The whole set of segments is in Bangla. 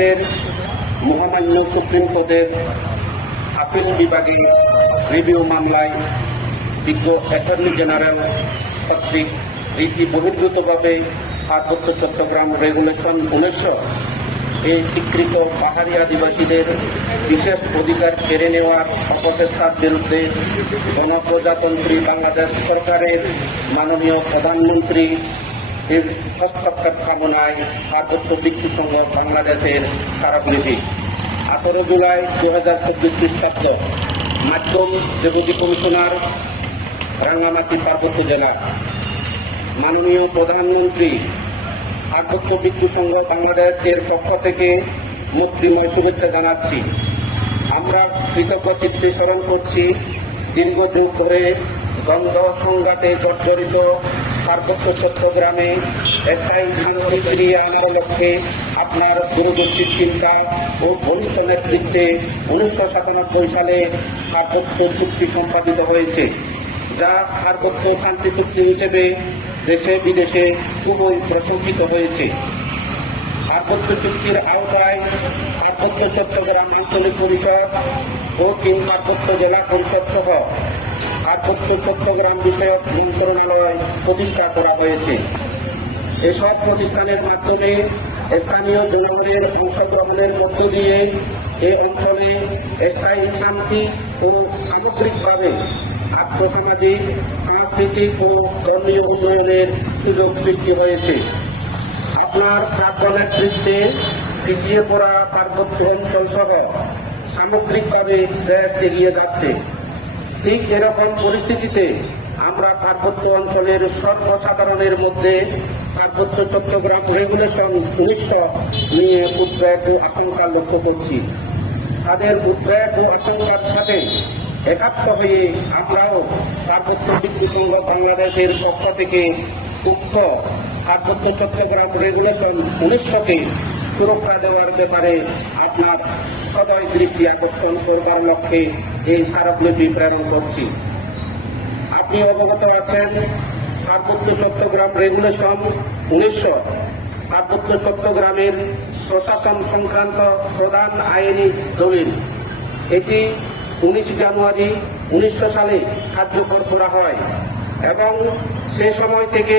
বাংলাদেশের মহামান্য সুপ্রিম কোর্টের আপিল বিভাগে রিভিউ মামলায় বিজ্ঞ অ্যাটর্নি জেনারেল কর্তৃক রীতি বহির্ভূতভাবে পার্বত্য চট্টগ্রাম রেগুলেশন উনিশশো এই স্বীকৃত পাহাড়ি আদিবাসীদের বিশেষ অধিকার কেড়ে নেওয়ার অপচেষ্টার বিরুদ্ধে গণপ্রজাতন্ত্রী বাংলাদেশ সরকারের মাননীয় প্রধানমন্ত্রী এর হস্তক্ষেপ কামনায় পার্বত্য সংঘ বাংলাদেশের স্মারকলিপি আঠারো জুলাই দু হাজার চব্বিশ খ্রিস্টাব্দ, মাধ্যম ডেপুটি কমিশনার রাঙ্গামাটি পার্বত্য জেলা। মাননীয় প্রধানমন্ত্রী পার্বত্য বিক্রি সংঘ বাংলাদেশের পক্ষ থেকে মুক্তিময় শুভেচ্ছা জানাচ্ছি। আমরা কৃতজ্ঞ চিত্তে স্মরণ করছি, দীর্ঘদিন ধরে গন্ধ সংঘাতে জর্জরিত পার্বত্য চট্টগ্রামে স্থায়ী শান্তি আনার লক্ষ্যে আপনার দূরদর্শী চিন্তা ও ঘনিষ্ঠ নেতৃত্বে উনিশশো সাতানব্বই সালে পার্বত্য চুক্তি সম্পাদিত হয়েছে, যা পার্বত্য শান্তি চুক্তি হিসেবে দেশে বিদেশে খুবই প্রশংসিত হয়েছে। পার্বত্য চুক্তির আওতায় পার্বত্য চট্টগ্রাম আঞ্চলিক পরিষদ ও তিন পার্বত্য জেলা পরিষদ সহ পার্বত্য চট্টগ্রাম বিষয়ক মন্ত্রণালয় প্রতিষ্ঠা করা হয়েছে। এসব প্রতিষ্ঠানের মাধ্যমে স্থানীয় জনগণের অংশগ্রহণের মধ্য দিয়ে এই অঞ্চলে স্থায়ী শান্তি ও সামগ্রিকভাবে আর্থসামাজিক সাংস্কৃতিক ও ধর্মীয় উন্নয়নের সুযোগ সৃষ্টি হয়েছে। আপনার খাদ্য নেতৃত্বে পিছিয়ে পড়া পার্বত্য অঞ্চল সহ সামগ্রিকভাবে দেশ এগিয়ে যাচ্ছে। ঠিক এরকম পরিস্থিতিতে আমরা পার্বত্য অঞ্চলের সর্বসাধারণের মধ্যে পার্বত্য চট্টগ্রাম রেগুলেশন উনিশশো নিয়ে উদ্বেগ আশঙ্কা লক্ষ্য করছি। তাদের উদ্বেগ ও আশঙ্কার সাথে একাত্ম হয়ে আমরাও পার্বত্য বিদ্যুৎ সংঘ বাংলাদেশের পক্ষ থেকে উক্ত পার্বত্য চট্টগ্রাম রেগুলেশন উনিশশোকে সুরক্ষা দেওয়ার ব্যাপারে আপনার সদয় দৃষ্টি আকর্ষণ করবার লক্ষ্যে এই স্মারকলিপি প্রেরণ করছি। আপনি অবগত আছেন পার্বত্য চট্টগ্রাম রেগুলেশন উনিশশো। পার্বত্য চট্টগ্রামের প্রশাসন সংক্রান্ত প্রধান আইনি দলিল। এটি উনিশ জানুয়ারি উনিশশো সালে কার্যকর করা হয় এবং সে সময় থেকে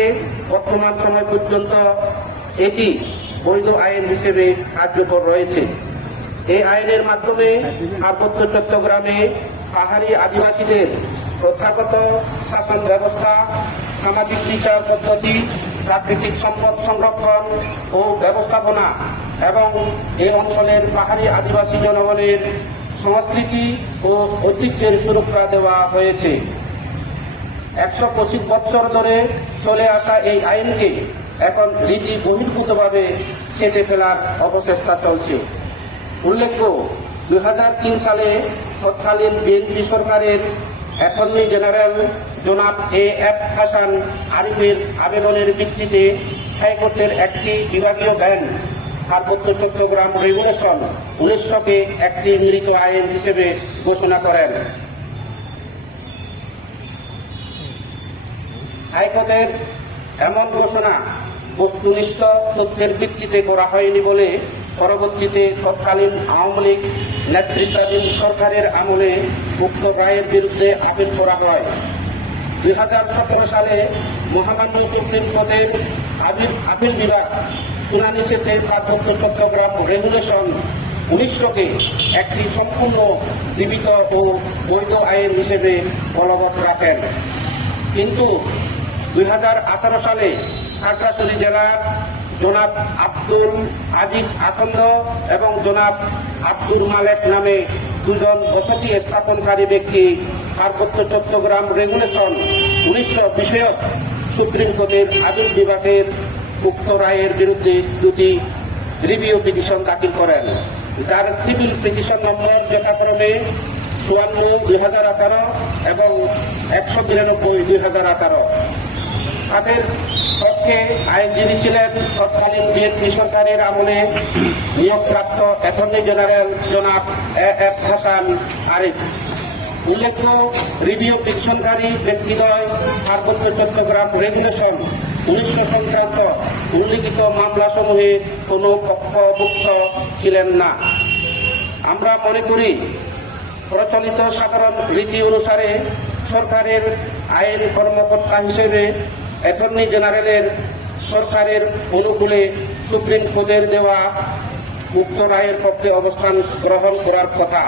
বর্তমান সময় পর্যন্ত এটি বৈধ আইন হিসেবে কার্যকর রয়েছে। এই আইনের মাধ্যমে পার্বত্য চট্টগ্রামে পাহাড়ি আদিবাসীদের প্রথাগত শাসন ব্যবস্থা, সামাজিক বিচার পদ্ধতি, প্রাকৃতিক সম্পদ সংরক্ষণ ও ব্যবস্থাপনা এবং এই অঞ্চলের পাহাড়ি আদিবাসী জনগণের সংস্কৃতি ও ঐতিহ্যের সুরক্ষা দেওয়া হয়েছে। একশো পঁচিশ বছর ধরে চলে আসা এই আইনকে এখন রীতি বহির্ভূতভাবে ছেটে ফেলার অপচেষ্টা চলছে। উল্লেখ্য দু হাজার তিন সালে তৎকালীন বিএনপি সরকারের অ্যাটর্নি জেনারেল জোনাব এ এফ হাসান আরিফের আবেদনের ভিত্তিতে হাইকোর্টের একটি বিভাগীয় বেঞ্চ পার্বত্য চট্টগ্রাম রেগুলেশন উনিশশোকে একটি মৃত আইন হিসেবে ঘোষণা করেন। হাইকোর্টের এমন ঘোষণা বস্তুনিষ্ঠ তথ্যের ভিত্তিতে করা হয়নি বলে পরবর্তীতে তৎকালীন আওয়ামী লীগ নেতৃত্বাধীন সরকারের আমলে উক্ত রায়ের বিরুদ্ধে আপিল করা হয়। দুই হাজার সতেরো সালে মহামান্য সুপ্রিম কোর্টের আপিল আপিল বিভাগ শুনানি শেষে পার্বত্য চট্টগ্রাম রেগুলেশন উনিশশোকে একটি সম্পূর্ণ জীবিত ও বৈধ আইন হিসেবে বলবৎ রাখেন। কিন্তু দুই হাজার আঠারো সালে খাগড়াছড়ি জেলার জনাব আব্দুল আজিজ আকন্দ এবং জনাব আব্দুল মালেক নামে দুজন বসতি স্থাপনকারী ব্যক্তি পার্বত্য চট্টগ্রাম রেগুলেশন উনিশশো বিষয়ক সুপ্রিম কোর্টের আপিল বিভাগের উক্ত রায়ের বিরুদ্ধে দুটি রিভিউ পিটিশন দাখিল করেন। যার সিভিল পিটিশন নম্বর যথাক্রমে চুয়ান্ন, দুই হাজার আঠারো এবং একশো বিরানব্বই, দুই হাজার আঠারো। তাদের পক্ষে আইনজীবী ছিলেন তৎকালীন বিএনপি সরকারের আমলে নিয়োগপ্রাপ্ত অ্যাটর্নি জেনারেল জনাব এ এফ হাসান আরিফ। উল্লেখ্য, রিভিউ পিটিশনকারী ব্যক্তিদ্বয় পার্বত্য চট্টগ্রাম রেগুলেশন উনিশশো সংক্রান্ত উল্লিখিত মামলাসমূহে কোনো পক্ষভুক্ত ছিলেন না। আমরা মনে করি, প্রচলিত সাধারণ রীতি অনুসারে সরকারের আইন কর্মকর্তা হিসেবে অ্যাটর্নি জেনারেলের সরকারের অনুকূলে সুপ্রিম কোর্টের দেওয়া উক্ত রায়ের পক্ষে অবস্থান গ্রহণ করার কথা।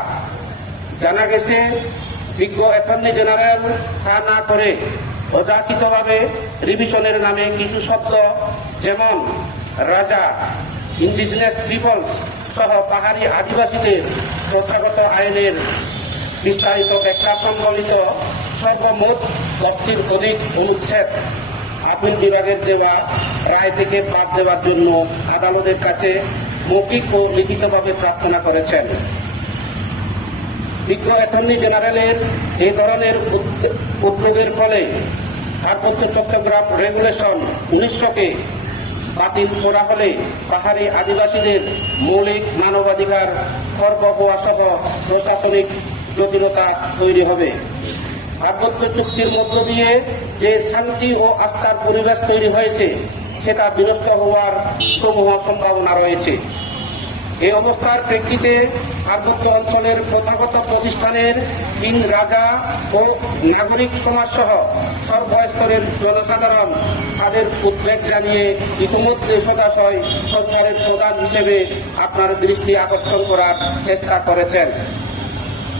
জানা গেছে, বিজ্ঞ অ্যাটর্নি জেনারেল তা না করে অযাচিতভাবে রিভিশনের নামে কিছু শব্দ যেমন রাজা ইন্ডিজিনাস পিপলস সহ পাহাড়ি আদিবাসীদের প্রথাগত আইনের বিস্তারিত ব্যাখ্যা সম্বলিত সর্বমোট দশটির অধিক অনুচ্ছেদ। আপিল বিভাগের দেওয়া রায় থেকে বাদ দেওয়ার জন্য আদালতের কাছে মৌখিক ও লিখিতভাবে প্রার্থনা করেছেন। বিজ্ঞ অ্যাটর্নি জেনারেলের এই ধরনের উদ্যোগের ফলে পার্বত্য চট্টগ্রাম রেগুলেশন উনিশশোকে বাতিল করা হলে পাহাড়ি আদিবাসীদের মৌলিক মানবাধিকার খর্ব হওয়া সহ প্রশাসনিক জটিলতা তৈরি হবে। পার্বত্য চুক্তির মধ্য দিয়ে যে শান্তি ও আস্থার পরিবেশ তৈরি হয়েছে, সেটা বিনষ্ট হওয়ার সমূহ সম্ভাবনা রয়েছে। এই অবস্থার প্রেক্ষিতে পার্বত্য অঞ্চলের প্রথাগত প্রতিষ্ঠানের তিন রাজা ও নাগরিক সমাজ সহ সর্বস্তরের জনসাধারণ তাদের উদ্বেগ জানিয়ে ইতিমধ্যে সদাশয় সরকারের প্রধান হিসেবে আপনার দৃষ্টি আকর্ষণ করার চেষ্টা করেছেন।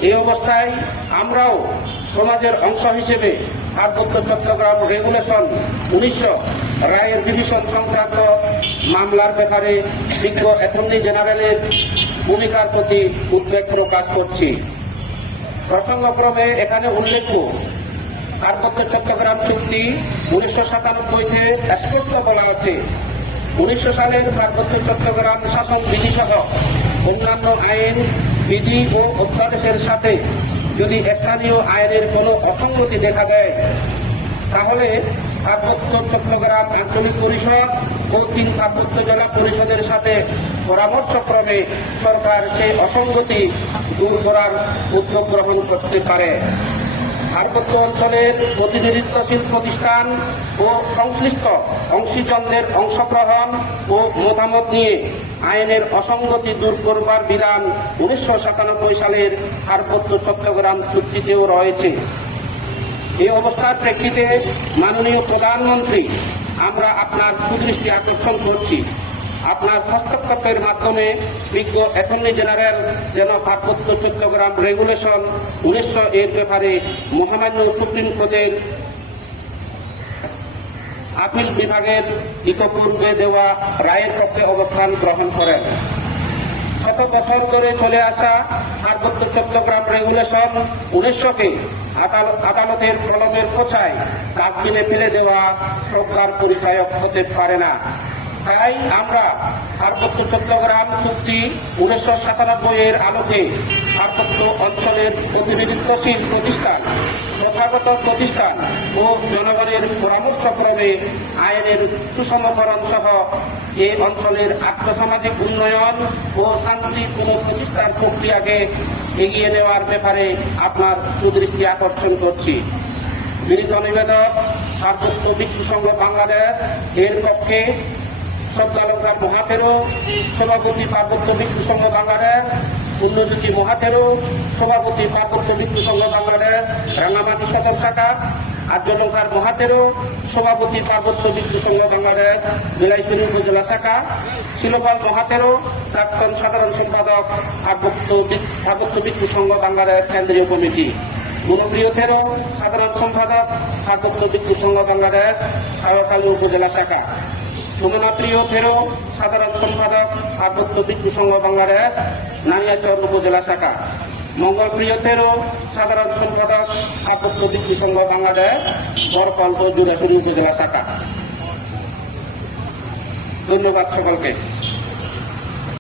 এই অবস্থায় আমরাও সমাজের অংশ হিসেবে পার্বত্য চট্টগ্রাম রেগুলেশন উনিশশো রায়ের ডিভিশন সংক্রান্ত মামলার ব্যাপারে বিজ্ঞ অ্যাটর্নি জেনারেলের ভূমিকার প্রতি উদ্বেগ প্রকাশ করছি। প্রসঙ্গক্রমে এখানে উল্লেখ্য, পার্বত্য চট্টগ্রাম চুক্তি উনিশশো সাতানব্বইতে স্পষ্ট বলা আছে। উনিশশো সালের পার্বত্য চট্টগ্রাম শাসন বিধি সহ অন্যান্য আইন বিধি ও অধ্যাদেশের সাথে যদি স্থানীয় আইনের কোনো অসঙ্গতি দেখা দেয়, তাহলে পার্বত্য চট্টগ্রাম আঞ্চলিক পরিষদ ও তিন পার্বত্য জেলা পরিষদের সাথে পরামর্শক্রমে সরকার সেই অসঙ্গতি দূর করার উদ্যোগ গ্রহণ করতে পারে। পার্বত্য অঞ্চলের প্রতিনিধিত্বশীল প্রতিষ্ঠান ও সংশ্লিষ্ট অংশীজনদের অংশগ্রহণ ও মতামত নিয়ে আইনের অসঙ্গতি দূর করবার বিধান উনিশশো সাতানব্বই সালের পার্বত্য চট্টগ্রাম চুক্তিতেও রয়েছে। এই অবস্থার প্রেক্ষিতে মাননীয় প্রধানমন্ত্রী, আমরা আপনার সুদৃষ্টি আকর্ষণ করছি। আপনার হস্তক্ষেপের মাধ্যমে বিজ্ঞ অ্যাটর্নি জেনারেল যেন পার্বত্য চট্টগ্রাম রেগুলেশন উনিশশো এর ব্যাপারে মহামান্য সুপ্রিম কোর্টের আপিল বিভাগের ইতপূর্বে দেওয়া রায়ের পক্ষে অবস্থান গ্রহণ করেন। শত বছর ধরে চলে আসা পার্বত্য চট্টগ্রাম রেগুলেশন উনিশশোকে আদালতের কলমের কোথায় ডাস্টবিনে ফেলে দেওয়া সরকার পরিচায়ক হতে পারে না। তাই আমরা পার্বত্য চট্টগ্রাম চুক্তি উনিশশো সাতানব্বই এর আলোকে পার্বত্য অঞ্চলের প্রতিনিধিত্বশীল প্রতিষ্ঠান, প্রথাগত প্রতিষ্ঠান ও জনগণের পরামর্শক্রমে আইনের সুষমকরণ সহ এ অঞ্চলের আর্থসামাজিক উন্নয়ন ও শান্তি পুনঃপ্রতিষ্ঠার প্রক্রিয়াকে এগিয়ে নেওয়ার ব্যাপারে আপনার সুদৃষ্টি আকর্ষণ করছি। মিলিত নিবেদক, পার্বত্য বিক্ষু সংঘ বাংলাদেশ এর পক্ষে সজ্জালকার মহাতেরো, সভাপতি পার্বত্য বিক্ষু সংঘ বাংলাদেশ উন্নজ্যোতি মহাতেরো, সভাপতি পার্বত্য বিক্ষু সংঘ বাংলাদেশ, রাঙামাটি সদর শাখা আর্যলঙ্কার মহাতেরো, সভাপতি পার্বত্য বিক্ষু সংঘ বাংলাদেশ বিলাইপুরি উপজেলা শাখা, শিলপাল মহাতেরো, প্রাক্তন সাধারণ সম্পাদক পার্বত্য পার্বত্য সংঘ বাংলাদেশ কেন্দ্রীয় কমিটি। গুণপ্রিয় থেরো সাধারণ সম্পাদক পার্বত্য বিক্ষু সংঘ বাংলাদেশ সায়কালী উপজেলা শাখা। সুমনা প্রিয় ফেরো, সাধারণ সম্পাদক বিক্ষু সংঘ বাংলাদেশ নানিয়াচর উপজেলা শাখা। মঙ্গল প্রিয় তেরো সাধারণ সম্পাদক বিক্ষু সংঘ বাংলাদেশ বরকল্প জুড়াশুরি উপজেলা শাখা। ধন্যবাদ সকলকে।